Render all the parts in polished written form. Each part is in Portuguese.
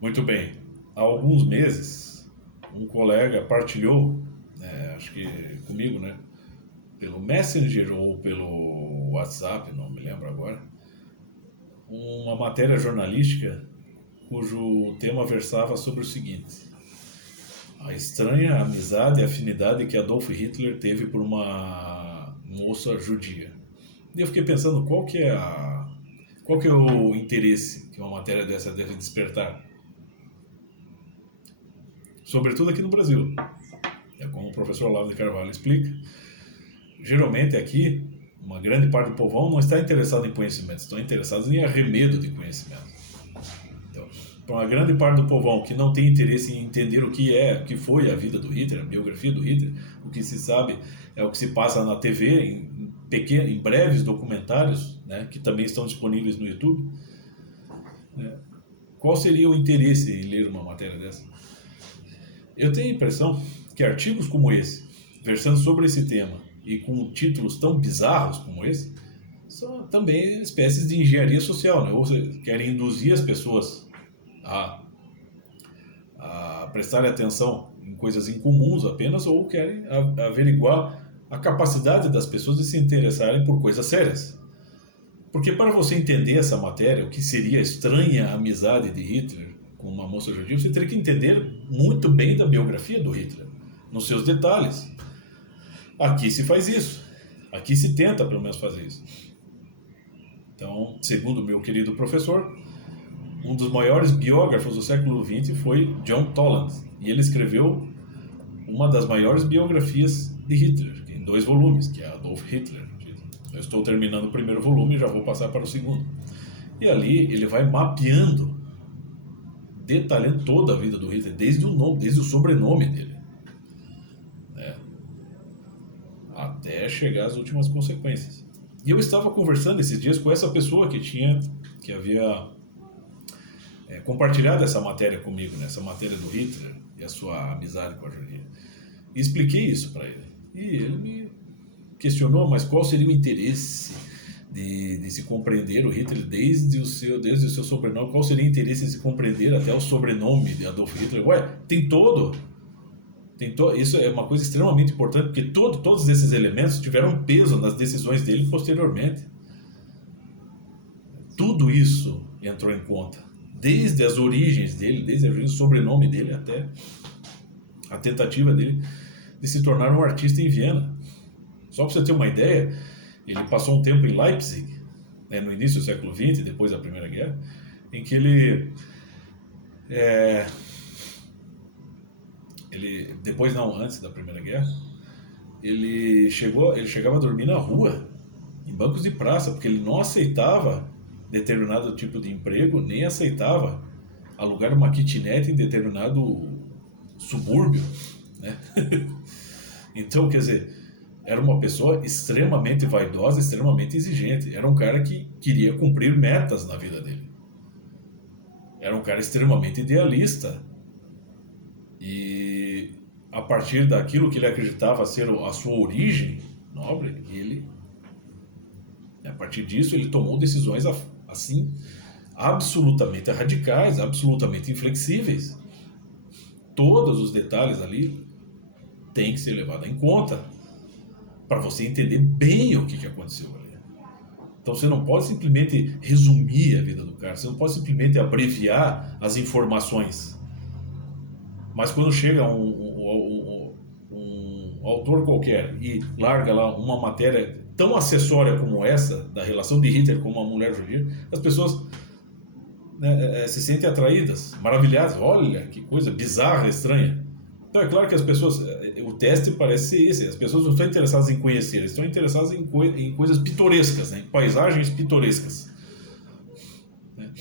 Muito bem. Há alguns meses, um colega partilhou, acho que comigo, né, pelo Messenger ou pelo WhatsApp, não me lembro agora, uma matéria jornalística cujo tema versava sobre o seguinte: a estranha amizade e afinidade que Adolf Hitler teve por uma moça judia. E eu fiquei pensando qual que é o interesse que uma matéria dessa deve despertar, sobretudo aqui no Brasil. É como o professor Olavo de Carvalho explica. Geralmente aqui, uma grande parte do povão não está interessado em conhecimento, estão interessados em arremedo de conhecimento. Então, para uma grande parte do povão que não tem interesse em entender o que foi a vida do Hitler, a biografia do Hitler, o que se sabe é o que se passa na TV, em breves documentários, né, que também estão disponíveis no YouTube. Né? Qual seria o interesse em ler uma matéria dessa? Eu tenho a impressão que artigos como esse, versando sobre esse tema e com títulos tão bizarros como esse, são também espécies de engenharia social, né? Ou seja, querem induzir as pessoas a, a prestarem atenção em coisas incomuns apenas, ou querem averiguar a capacidade das pessoas de se interessarem por coisas sérias. Porque para você entender essa matéria, o que seria a estranha amizade de Hitler com uma moça judia, você teria que entender muito bem da biografia do Hitler, nos seus detalhes. Aqui se faz isso. Aqui se tenta, pelo menos, fazer isso. Então, segundo o meu querido professor, um dos maiores biógrafos do século XX foi John Toland. E ele escreveu uma das maiores biografias de Hitler, em 2 volumes, que é Adolf Hitler. Eu estou terminando o primeiro volume e já vou passar para o segundo. E ali ele vai mapeando, detalhando toda a vida do Hitler, desde o nome, desde o sobrenome dele, né, até chegar às últimas consequências. E eu estava conversando esses dias com essa pessoa que havia compartilhado essa matéria comigo, né, essa matéria do Hitler e a sua amizade com a judia. E expliquei isso para ele. E ele me questionou, mas qual seria o interesse de se compreender o Hitler desde o seu sobrenome? Qual seria o interesse de se compreender até o sobrenome de Adolf Hitler? Ué, isso é uma coisa extremamente importante, porque todos esses elementos tiveram peso nas decisões dele posteriormente. Tudo isso entrou em conta, desde as origens dele, desde a origem do sobrenome dele até a tentativa dele de se tornar um artista em Viena. Só para você ter uma ideia, ele passou um tempo em Leipzig, né, no início do século XX, depois da Primeira Guerra, em que ele depois não, antes da Primeira Guerra, ele chegava a dormir na rua, em bancos de praça, porque ele não aceitava determinado tipo de emprego, nem aceitava alugar uma kitnet em determinado subúrbio, né? Então, quer dizer, era uma pessoa extremamente vaidosa, extremamente exigente. Era um cara que queria cumprir metas na vida dele. Era um cara extremamente idealista. E a partir daquilo que ele acreditava ser a sua origem nobre, a partir disso, ele tomou decisões assim absolutamente radicais, absolutamente inflexíveis. Todos os detalhes ali têm que ser levados em conta para você entender bem o que aconteceu ali. Então você não pode simplesmente resumir a vida do cara, você não pode simplesmente abreviar as informações. Mas quando chega um autor qualquer e larga lá uma matéria tão acessória como essa, da relação de Hitler com uma mulher judia, as pessoas, né, se sentem atraídas, maravilhadas. Olha que coisa bizarra, estranha. Então é claro que as pessoas, o teste parece ser esse, as pessoas não estão interessadas em conhecer, estão interessadas em coisas pitorescas, né, em paisagens pitorescas, né,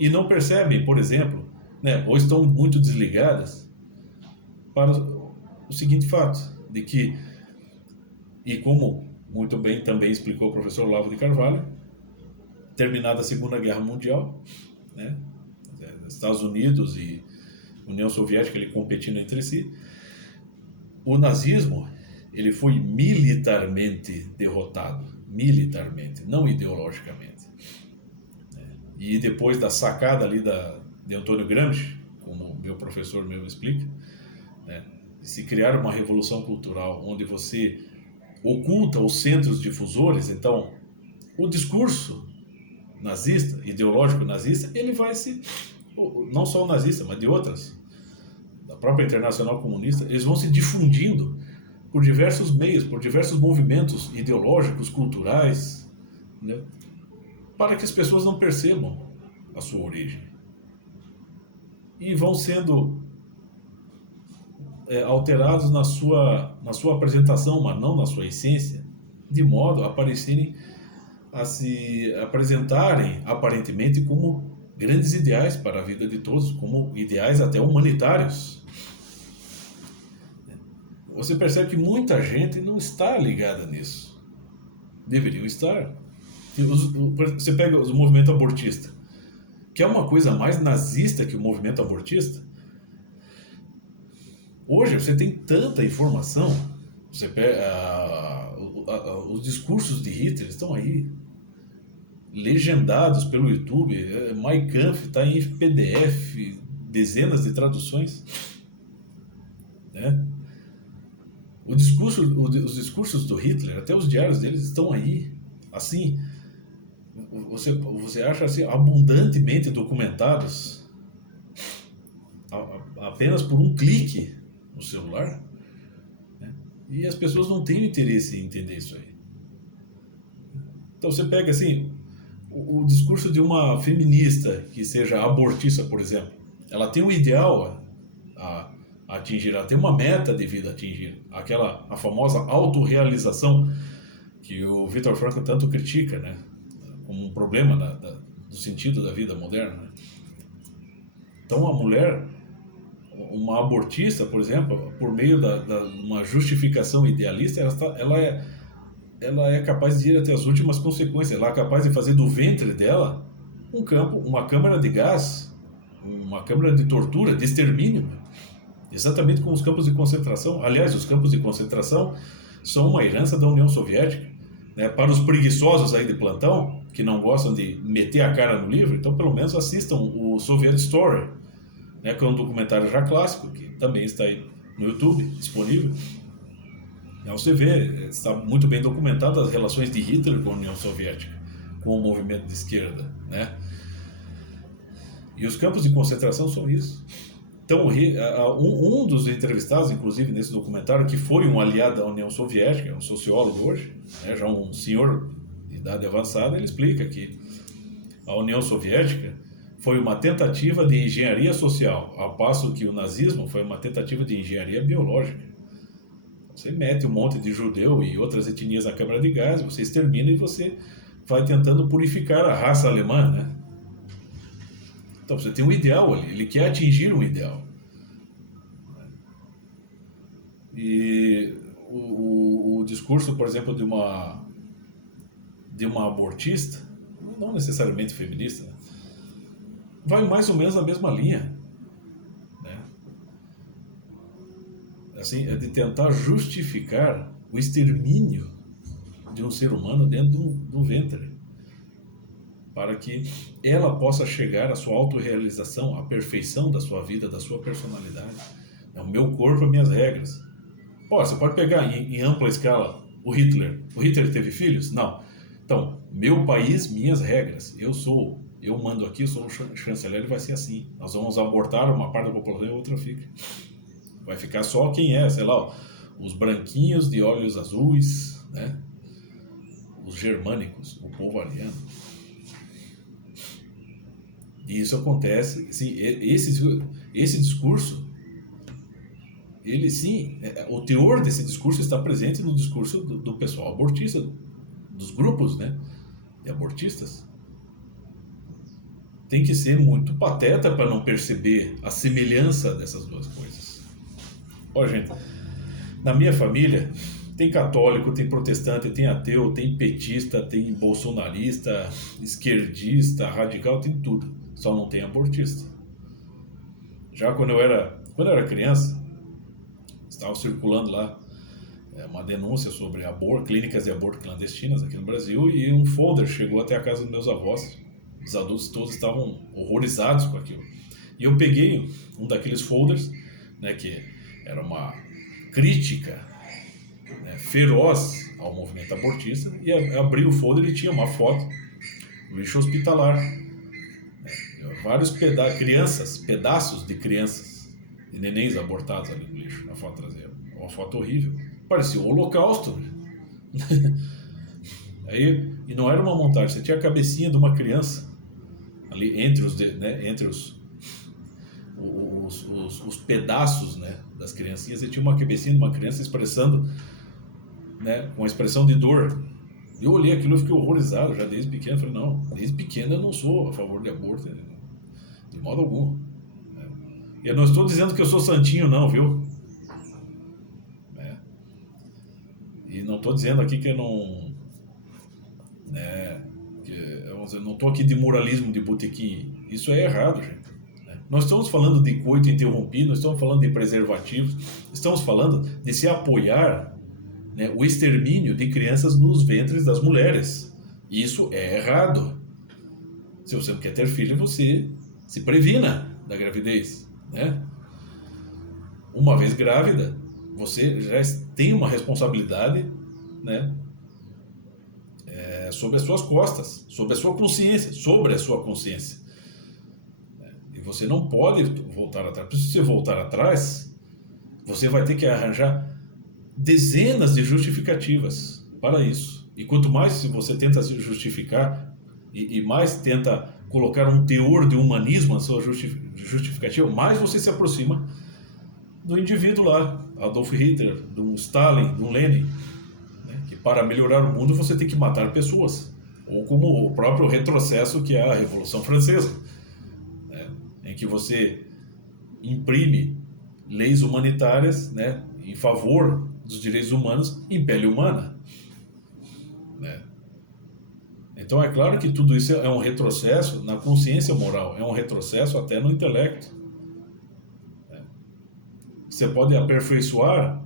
e não percebem, por exemplo, né, ou estão muito desligadas para o seguinte fato, de que, e como muito bem também explicou o professor Olavo de Carvalho, terminada a Segunda Guerra Mundial, né, Estados Unidos e União Soviética ele competindo entre si, o nazismo ele foi militarmente derrotado, militarmente, não ideologicamente. E depois da sacada ali de Antônio Gramsci, como meu professor mesmo explica, né? Se criar uma revolução cultural onde você oculta os centros difusores, então o discurso nazista, ideológico nazista, ele vai se, não só o nazista, mas de outras, da própria Internacional Comunista, eles vão se difundindo por diversos meios, por diversos movimentos ideológicos, culturais, né? Para que as pessoas não percebam a sua origem. E vão sendo alterados na sua apresentação, mas não na sua essência, de modo a se apresentarem aparentemente como grandes ideais para a vida de todos, como ideais até humanitários. Você percebe que muita gente não está ligada nisso. Deveriam estar. Você pega o movimento abortista, que é uma coisa mais nazista que o movimento abortista. Hoje você tem tanta informação, você pega os discursos de Hitler estão aí, legendados pelo YouTube, Mein Kampf está em PDF, dezenas de traduções, né? Os discursos do Hitler, até os diários deles estão aí, assim, você acha assim, abundantemente documentados, apenas por um clique no celular, né? E as pessoas não têm interesse em entender isso aí. Então você pega assim, o discurso de uma feminista que seja abortista, por exemplo, ela tem um ideal a atingir, ela tem uma meta de vida a atingir, a famosa autorrealização que o Viktor Frankl tanto critica, né, como um problema do sentido da vida moderna, né? Então a mulher, uma abortista, por exemplo, por meio uma justificação idealista, ela é capaz de ir até as últimas consequências. Ela é capaz de fazer do ventre dela uma câmara de gás, uma câmara de tortura, de extermínio, exatamente como os campos de concentração. Aliás, os campos de concentração são uma herança da União Soviética, né? Para os preguiçosos aí de plantão, que não gostam de meter a cara no livro, então pelo menos assistam o Soviet Story, né? Que é um documentário já clássico, que também está aí no YouTube, disponível. Você vê, está muito bem documentado as relações de Hitler com a União Soviética, com o movimento de esquerda, né? E os campos de concentração são isso. Então, um dos entrevistados, inclusive, nesse documentário, que foi um aliado da União Soviética, é um sociólogo hoje, né, já um senhor de idade avançada, ele explica que a União Soviética foi uma tentativa de engenharia social, ao passo que o nazismo foi uma tentativa de engenharia biológica. Você mete um monte de judeu e outras etnias na câmara de gás, você extermina e você vai tentando purificar a raça alemã, né? Então você tem um ideal ali, ele quer atingir um ideal. E o discurso, por exemplo, de uma abortista, não necessariamente feminista, né, vai mais ou menos na mesma linha, né? Assim, é de tentar justificar o extermínio de um ser humano dentro do ventre, para que ela possa chegar à sua autorrealização, à perfeição da sua vida, da sua personalidade. É o meu corpo, as minhas regras. Você pode pegar em ampla escala o Hitler. O Hitler teve filhos? Não. Então, meu país, minhas regras. Eu mando aqui, eu sou o chanceler e vai ser assim. Nós vamos abortar uma parte da população e a outra fica. Vai ficar só quem é, sei lá, os branquinhos de olhos azuis, né? Os germânicos, o povo ariano. E isso acontece, sim, esse discurso, ele sim, o teor desse discurso está presente no discurso do pessoal abortista, dos grupos, né, de abortistas. Tem que ser muito pateta para não perceber a semelhança dessas duas coisas. Gente, na minha família tem católico, tem protestante, tem ateu, tem petista, tem bolsonarista, esquerdista, radical, tem tudo. Só não tem abortista. Já quando eu era criança, estava circulando lá uma denúncia sobre clínicas de aborto clandestinas aqui no Brasil, e um folder chegou até a casa dos meus avós. Os adultos todos estavam horrorizados com aquilo. E eu peguei um daqueles folders, né, que era uma crítica, né, feroz ao movimento abortista, e abri o folder e tinha uma foto do lixo hospitalar, vários pedaços de crianças, de nenéns abortados ali no lixo, na foto traseira. Uma foto horrível. Parecia o Holocausto. Aí, e não era uma montagem, você tinha a cabecinha de uma criança ali entre os pedaços, né, das criancinhas, e tinha uma cabecinha de uma criança expressando, né, uma expressão de dor. Eu olhei aquilo e fiquei horrorizado já desde pequeno. Falei, não, desde pequeno eu não sou a favor de aborto, de modo algum. Eu não estou dizendo que eu sou santinho, não, viu? E não estou dizendo aqui que eu não... eu não estou aqui de moralismo de botequim. Isso é errado, gente. Nós estamos falando de coito interrompido, nós estamos falando de preservativos, estamos falando de se apoiar, né, o extermínio de crianças nos ventres das mulheres. Isso é errado. Se você não quer ter filho, você se previna da gravidez, né? Uma vez grávida, você já tem uma responsabilidade, né, sobre as suas costas, sobre a sua consciência. E você não pode voltar atrás. Se você voltar atrás, você vai ter que arranjar dezenas de justificativas para isso. E quanto mais você tenta se justificar e mais tenta colocar um teor de humanismo na sua justificativa, mais você se aproxima do indivíduo lá, Adolf Hitler, do Stalin, do Lenin, né? Que para melhorar o mundo você tem que matar pessoas, ou como o próprio retrocesso que é a Revolução Francesa, né? Em que você imprime leis humanitárias, né, em favor dos direitos humanos em pele humana, né? Então é claro que tudo isso é um retrocesso na consciência moral, é um retrocesso até no intelecto. Você pode aperfeiçoar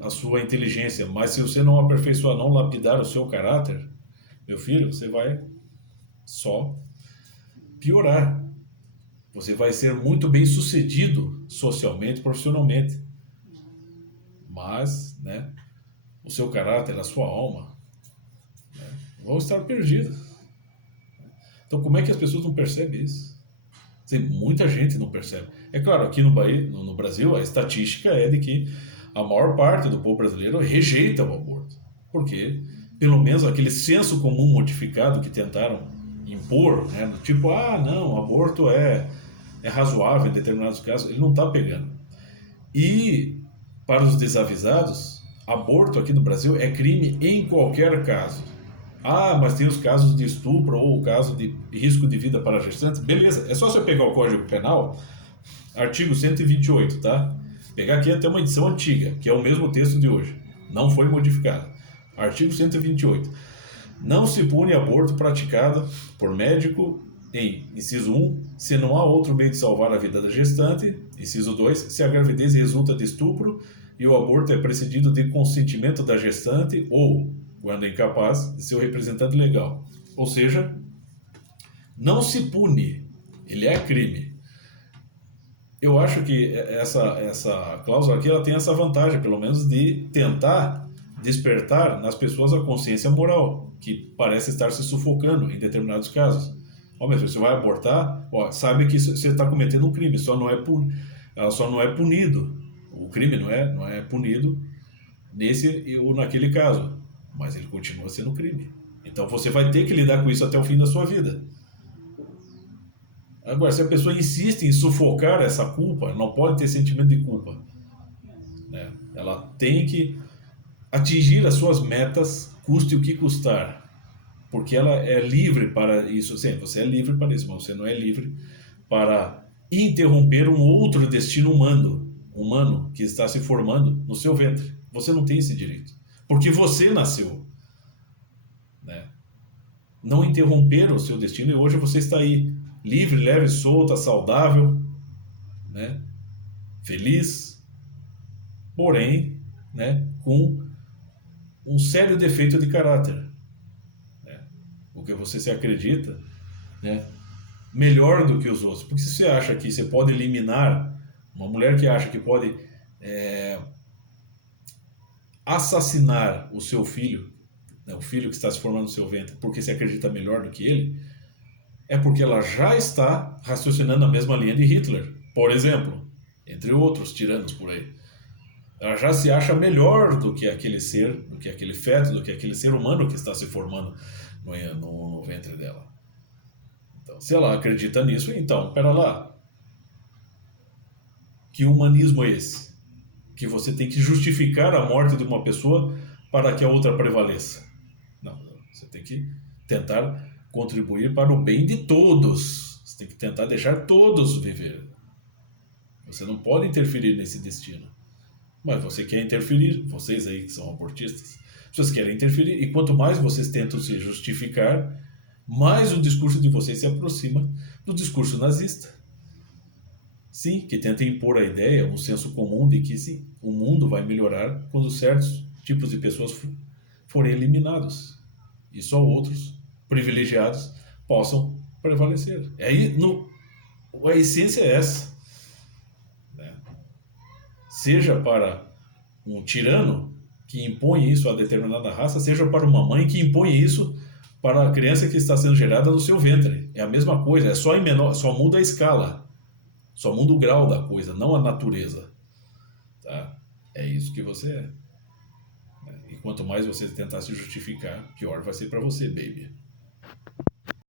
a sua inteligência, mas se você não aperfeiçoar, não lapidar o seu caráter, meu filho, você vai só piorar. Você vai ser muito bem sucedido socialmente, profissionalmente, mas, né, o seu caráter, a sua alma, né, vão estar perdidos. Então, como é que as pessoas não percebem isso? Muita gente não percebe. É claro, aqui no Brasil, a estatística é de que a maior parte do povo brasileiro rejeita o aborto. Porque, pelo menos, aquele senso comum modificado que tentaram impor, né, do tipo, não, o aborto é razoável em determinados casos, ele não está pegando. E, para os desavisados, aborto aqui no Brasil é crime em qualquer caso. Mas tem os casos de estupro ou o caso de risco de vida para gestantes. Beleza, é só você pegar o Código Penal, artigo 128, tá? Pegar aqui até uma edição antiga, que é o mesmo texto de hoje. Não foi modificado. Artigo 128. Não se pune aborto praticado por médico em, inciso 1, se não há outro meio de salvar a vida da gestante. Inciso 2, se a gravidez resulta de estupro e o aborto é precedido de consentimento da gestante ou, quando incapaz, de seu representante legal. Ou seja, não se pune, ele é crime. Eu acho que essa cláusula aqui ela tem essa vantagem, pelo menos, de tentar despertar nas pessoas a consciência moral, que parece estar se sufocando em determinados casos. Meu filho, você vai abortar, sabe que você está cometendo um crime, ela só não é punido. O crime não é punido nesse ou naquele caso, mas ele continua sendo crime. Então você vai ter que lidar com isso até o fim da sua vida. Agora, se a pessoa insiste em sufocar essa culpa, não pode ter sentimento de culpa, né? Ela tem que atingir as suas metas, custe o que custar, porque ela é livre para isso. Sim, você é livre para isso, mas você não é livre para interromper um outro destino humano que está se formando no seu ventre. Você não tem esse direito, porque você nasceu, né? Não interromper o seu destino, e hoje você está aí, livre, leve, solta, saudável, né? Feliz, porém, né, com um sério defeito de caráter, né? O que você se acredita, né, melhor do que os outros. Porque se você acha que você pode eliminar, uma mulher que acha que pode assassinar o seu filho, né, o filho que está se formando no seu ventre, porque se acredita melhor do que ele, é porque ela já está raciocinando na mesma linha de Hitler, por exemplo, entre outros tiranos por aí. Ela já se acha melhor do que aquele ser, do que aquele feto, do que aquele ser humano que está se formando no ventre dela. Então, se ela acredita nisso, então, pera lá. Que humanismo é esse? Que você tem que justificar a morte de uma pessoa para que a outra prevaleça. Não, você tem que tentar contribuir para o bem de todos. Você tem que tentar deixar todos viver. Você não pode interferir nesse destino. Mas você quer interferir, vocês aí que são abortistas, vocês querem interferir, e quanto mais vocês tentam se justificar, mais o discurso de vocês se aproxima do discurso nazista. Sim, que tenta impor a ideia, um senso comum de que sim, o mundo vai melhorar quando certos tipos de pessoas forem eliminados e só outros privilegiados possam prevalecer. A essência é essa. Né? Seja para um tirano que impõe isso a determinada raça, seja para uma mãe que impõe isso para a criança que está sendo gerada no seu ventre. É a mesma coisa, é só em menor, só muda a escala. Só muda o grau da coisa, não a natureza. Tá? É isso que você é. E quanto mais você tentar se justificar, pior vai ser para você, baby.